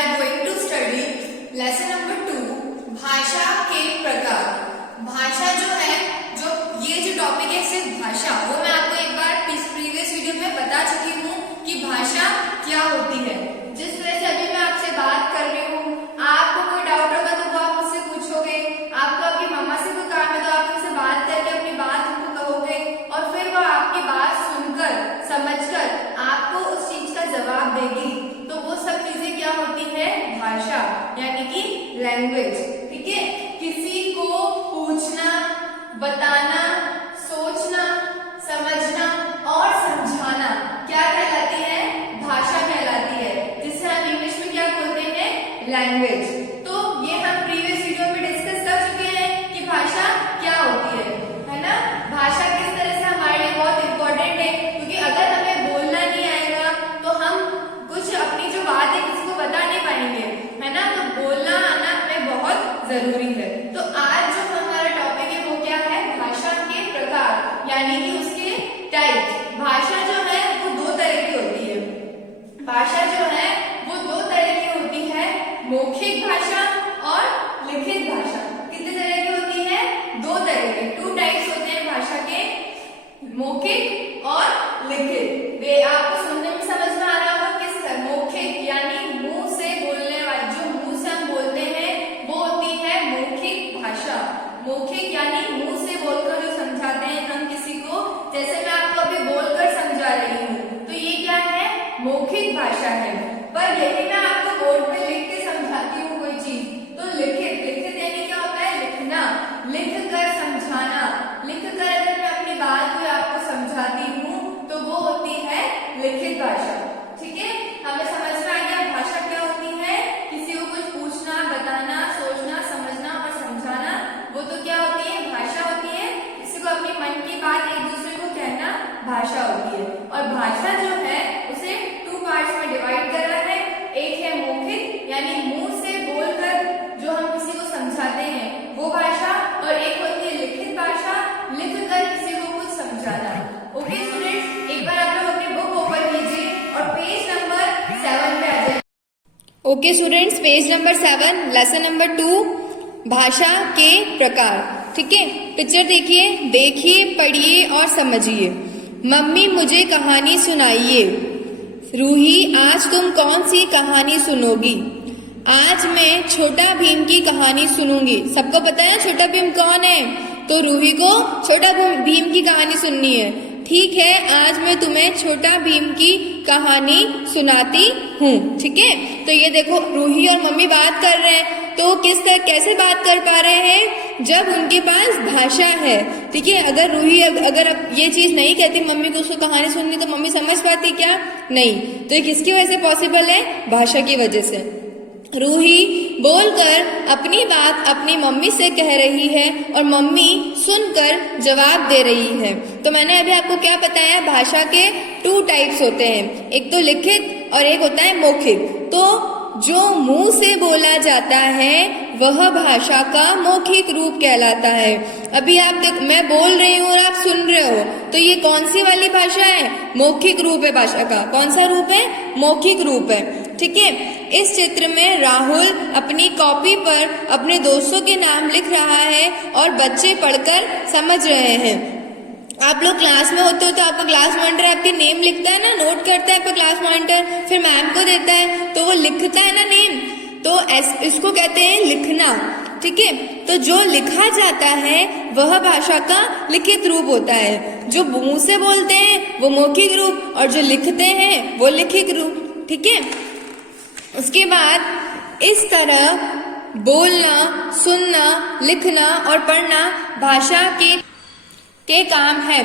are going to study lesson number 2 भाषा के प्रकार। भाषा जो है, जो ये जो टॉपिक है सिर्फ भाषा, वो मैं आपको एक बार प्रीवियस वीडियो में बता चुकी हूँ कि भाषा क्या होती है। जिस तरह से अभी मैं आपसे बात कर रही हूँ, आपको कोई डाउट होगा तो वो आप मुझसे पूछोगे, आपको आपकी मम्मा से कोई काम है तो आप उनसे बात करके अपनी बात उनको कहोगे और फिर वो आपकी बात सुनकर समझकर आपको उस चीज का जवाब देगी। तो वो सब चीजें क्या होती है? भाषा यानी कि लैंग्वेज। ठीक है, किसी को पूछना, बताना, सोचना, समझना और समझाना क्या कहलाती है? भाषा कहलाती है, जिसे हम इंग्लिश में क्या बोलते हैं? लैंग्वेज। तो ये हम प्रीवियस वीडियो में डिस्कस कर चुके हैं कि भाषा क्या होती है ना। भाषा किस तरह से हमारे लिए बहुत इंपॉर्टेंट है, क्योंकि अगर हमें बोलना नहीं आएगा तो हम कुछ अपनी जो बात है किसी को बता नहीं पाएंगे, है ना। तो बोलना आना हमें बहुत जरूरी है। तो आज जो हमारा टॉपिक है वो क्या है? भाषा के प्रकार यानी कि उसके टाइप। भाषा जो है वो दो तरह की होती है। भाषा जो है वो दो तरह की होती है, मौखिक भाषा और लिखित भाषा। कितने तरह की होती है? दो तरह की, 2 टाइप्स होते हैं भाषा के, मौखिक और लिखित। वे आपको सुनने में समझ में आ रहा होगा किस तरह। मौखिक यानी मुंह से बोलने वाली, जो मुंह से हम बोलते हैं वो होती है मौखिक भाषा। मौखिक यानी मुंह से बोलकर जो समझाते हैं हम किसी को, जैसे मैं आपको अभी बोलकर समझा रही हूँ, तो ये क्या है? मौखिक भाषा है। पर यही मैं आपको बोर्ड पे लिख के समझाती हूँ कोई चीज, तो लिखित। लिखित यानी क्या होता है? लिखना, लिख कर समझाना। लिख कर अगर मैं अपनी बात को आपको समझाती हूँ तो वो होती है लिखित भाषा। ठीक है, हमें समझ में आ गया भाषा क्या होती है? किसी को कुछ पूछना, बताना, सोचना, समझना और समझाना, वो तो क्या होती है? भाषा होती है। किसी को अपनी मन की बात एक दूसरे को कहना भाषा होती है। और भाषा जो है उसे 2 पार्ट्स में डिवाइड करा है। एक है मौखिक यानी मुंह से बोलकर जो हम किसी को समझाते हैं वो भाषा, और एक होती है लिखित भाषा, लिख कर किसी को कुछ समझाना। ओके स्टूडेंट्स, एक बार आप लोग अपनी बुक ओपन कीजिए और पेज नंबर 7 पे आ जाइए। Okay students, page number 7, lesson number 2, भाषा के प्रकार। ठीक है, पिक्चर देखिए, देखिए, पढ़िए और समझिए। मम्मी मुझे कहानी सुनाइए। रूही आज तुम कौन सी कहानी सुनोगी? आज मैं छोटा भीम की कहानी सुनूंगी। सबको पता है छोटा भीम कौन है? तो रूही को छोटा भीम की कहानी सुननी है। ठीक है, आज मैं तुम्हें छोटा भीम की कहानी सुनाती हूँ। ठीक है, तो ये देखो रूही और मम्मी बात कर रहे हैं, तो किस तरह कैसे बात कर पा रहे हैं? जब उनके पास भाषा है। ठीक है, अगर रूही अगर ये चीज नहीं कहती मम्मी को उसको कहानी सुननी, तो मम्मी समझ पाती क्या? नहीं। तो ये किसकी वजह से पॉसिबल है? भाषा की वजह से। रूही बोलकर अपनी बात अपनी मम्मी से कह रही है और मम्मी सुनकर जवाब दे रही है। तो मैंने अभी आपको क्या बताया? भाषा के 2 टाइप्स होते हैं, एक तो लिखित और एक होता है मौखिक। तो जो मुंह से बोला जाता है वह भाषा का मौखिक रूप कहलाता है। अभी आप मैं बोल रही हूँ और आप सुन रहे हो, तो ये कौन सी वाली भाषा है? मौखिक रूप है भाषा का। कौन सा रूप है? मौखिक रूप है। ठीक है, इस चित्र में राहुल अपनी कॉपी पर अपने दोस्तों के नाम लिख रहा है और बच्चे पढ़कर समझ रहे हैं। आप लोग क्लास में होते हो तो आपका क्लास मॉनिटर आपके नेम लिखता है ना, नोट करता है आपका क्लास मॉनिटर, फिर मैम को देता है तो वो लिखता है ना नेम, तो इसको कहते हैं लिखना। ठीक है, तो जो लिखा जाता है वह भाषा का लिखित रूप होता है। जो मुंह से बोलते हैं वो मौखिक रूप और जो लिखते हैं वो लिखित रूप। ठीक है, उसके बाद इस तरह बोलना, सुनना, लिखना और पढ़ना भाषा के काम है।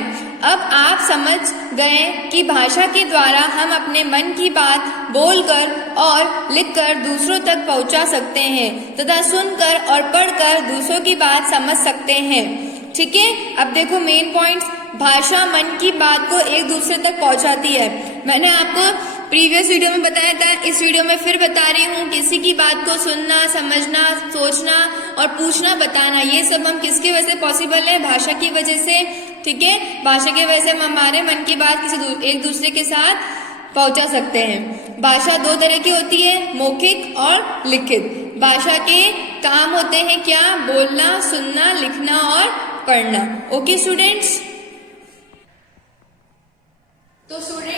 अब आप समझ गए कि भाषा के द्वारा हम अपने मन की बात बोलकर और लिखकर दूसरों तक पहुंचा सकते हैं तथा सुनकर और पढ़कर दूसरों की बात समझ सकते हैं। ठीक है, अब देखो मेन पॉइंट्स। भाषा मन की बात को एक दूसरे तक पहुंचाती है। मैंने आपको प्रीवियस वीडियो में बताया था, इस वीडियो में फिर बता रही हूँ। किसी की बात को सुनना, समझना, सोचना और पूछना, बताना, ये सब हम किसकी वजह से पॉसिबल है? भाषा की वजह से। ठीक है, भाषा की वजह से हम हमारे मन की बात एक दूसरे के साथ पहुंचा सकते हैं। भाषा दो तरह की होती है, मौखिक और लिखित। भाषा के काम होते हैं क्या? बोलना, सुनना, लिखना और पढ़ना। Okay students. तो स्टूडेंट